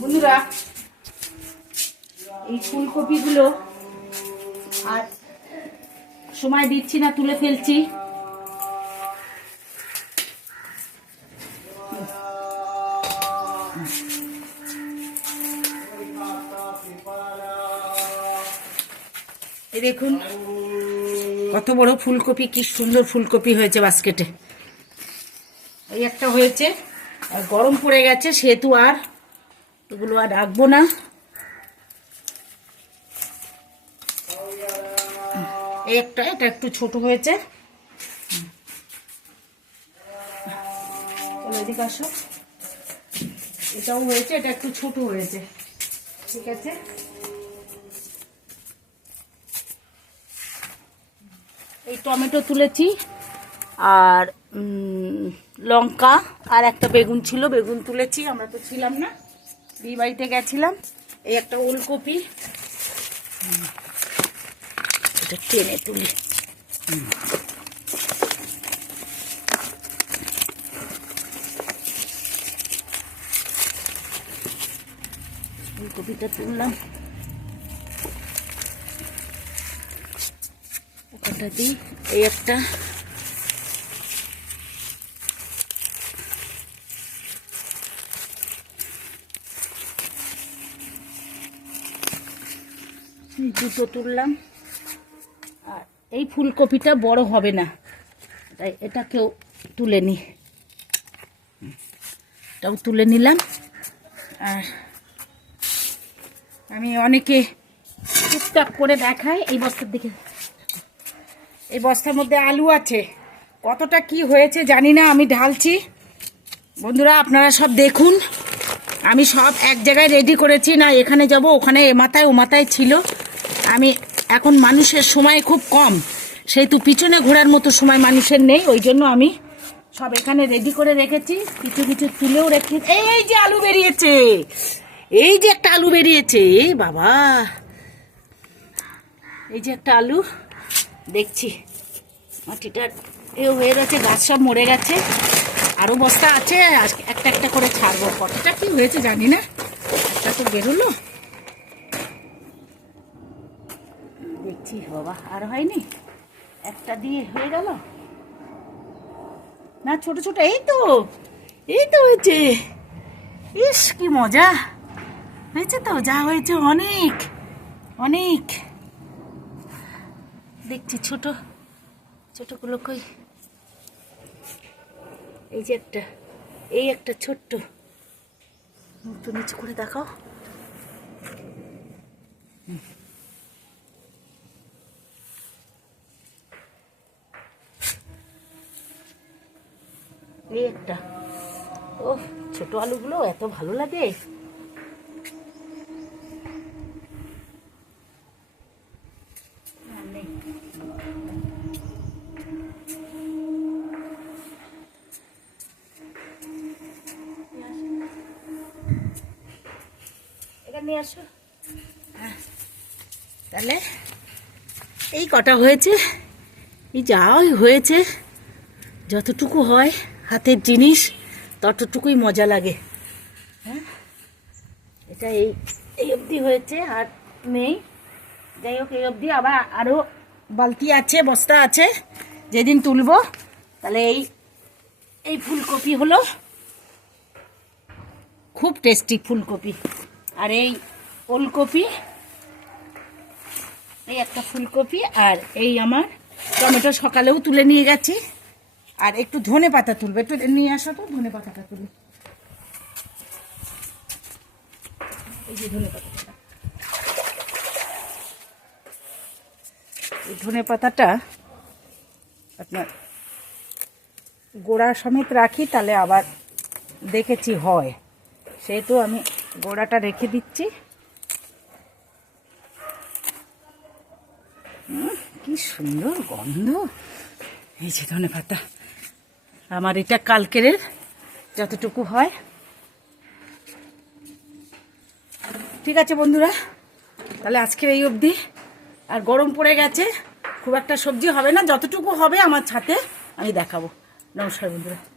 বন্ধুরা, এই ফুলকপিগুলো আর সময় দিচ্ছি না, তুলে ফেলছি। এই দেখুন কত বড় ফুলকপি, কি সুন্দর ফুলকপি হয়েছে বাস্কেটে। এই একটা হয়েছে, আর গরম পড়ে গেছে সেহেতু আর এগুলো আর রাখবো না। এই একটা, এটা একটু ছোট হয়েছে। চলো এদিকে আসো। এটাও হয়েছে, এটা একটু ছোট হয়েছে। ঠিক আছে, এই টমেটো তুলেছি, আর লঙ্কা, আর একটা বেগুন ছিল, বেগুন তুলেছি। আমরা তো ছিলাম না, বিয়ে বাড়িতে গেছিলাম। এই একটা ওলকপি, এটা টেনে তুলি। ওলকপিটা তুললাম, ওটা দিই। এই একটা, দুটো তুললাম। আর এই ফুলকপিটা বড় হবে না, তাই এটাকেও তুলে নিই। এটাও তুলে নিলাম। আর আমি অনেকে টুকটাক করে দেখাই। এই বস্তার দিকে, এই বস্তার মধ্যে আলু আছে, কতটা কি হয়েছে জানি না, আমি ঢালছি। বন্ধুরা আপনারা সব দেখুন, আমি সব এক জায়গায় রেডি করেছি, না এখানে যাব ওখানে, এ মাথায় ও মাথায় ছিল। আমি এখন মানুষের সময় খুব কম, সেহেতু পিছনে ঘোরার মতো সময় মানুষের নেই, ওই জন্য আমি সব এখানে রেডি করে রেখেছি। কিছু কিছু তুলেও রেখে। এই যে আলু বেরিয়েছে, এই যে একটা আলু বেরিয়েছে, এই বাবা, এই যে একটা আলু দেখছি। মাটিটার এ হয়ে গেছে, গাছ সব মরে গেছে। আরও বস্তা আছে, একটা একটা করে ছাড়বো। কতটা কি হয়েছে জানি না, একটা তো বেরোলো। দেখছি বাবা, আর হয়নি, একটা দিয়ে হয়ে গেল না, ছোট ছোট। এই তো, এই তো হয়েছে। ইস কি মজা হয়েছে তো, যা হয়েছে অনেক অনেক। দেখছি ছোট ছোটগুলো কই। এই যে একটা, এই একটা ছোট্ট, একটু নিচু করে দেখাও। এই একটা। ও, ছোট আলুগুলো এত ভালো লাগে। নিয়ে আসো। তাহলে এই কটা হয়েছে, এই যাই হয়েছে। যতটুকু হয় হাতের জিনিস ততটুকুই মজা লাগে। হ্যাঁ, এটা এই এই অবধি হয়েছে, আর নেই। যাই হোক, এই অবধি। আবার আরও বালতি আছে, বস্তা আছে, যেদিন তুলবো। তাহলে এই এই ফুলকপি হলো খুব টেস্টি ফুলকপি। আর এই ওলকপি, এই একটা ফুলকপি, আর এই আমার টমেটো সকালেও তুলে নিয়ে গেছি। আর একটু ধনে পাতা তুলবে, একটু নিয়ে আসো তো, ধনে পাতাটা তুলি। এই যে ধনে পাতাটা, এই ধনে পাতাটা আপনার গোড়া সমেত রাখি, তাহলে আবার দেখেছি হয়, সেহেতু আমি গোড়াটা রেখে দিচ্ছি। কি সুন্দর গন্ধ। এই যে ধনে পাতা, আমার এটা কালকের যতটুকু হয়। ঠিক আছে বন্ধুরা, তাহলে আজকের এই অবধি। আর গরম পড়ে গেছে, খুব একটা সবজি হবে না, যতটুকু হবে আমার ছাতে আমি দেখাবো। নমস্কার বন্ধুরা।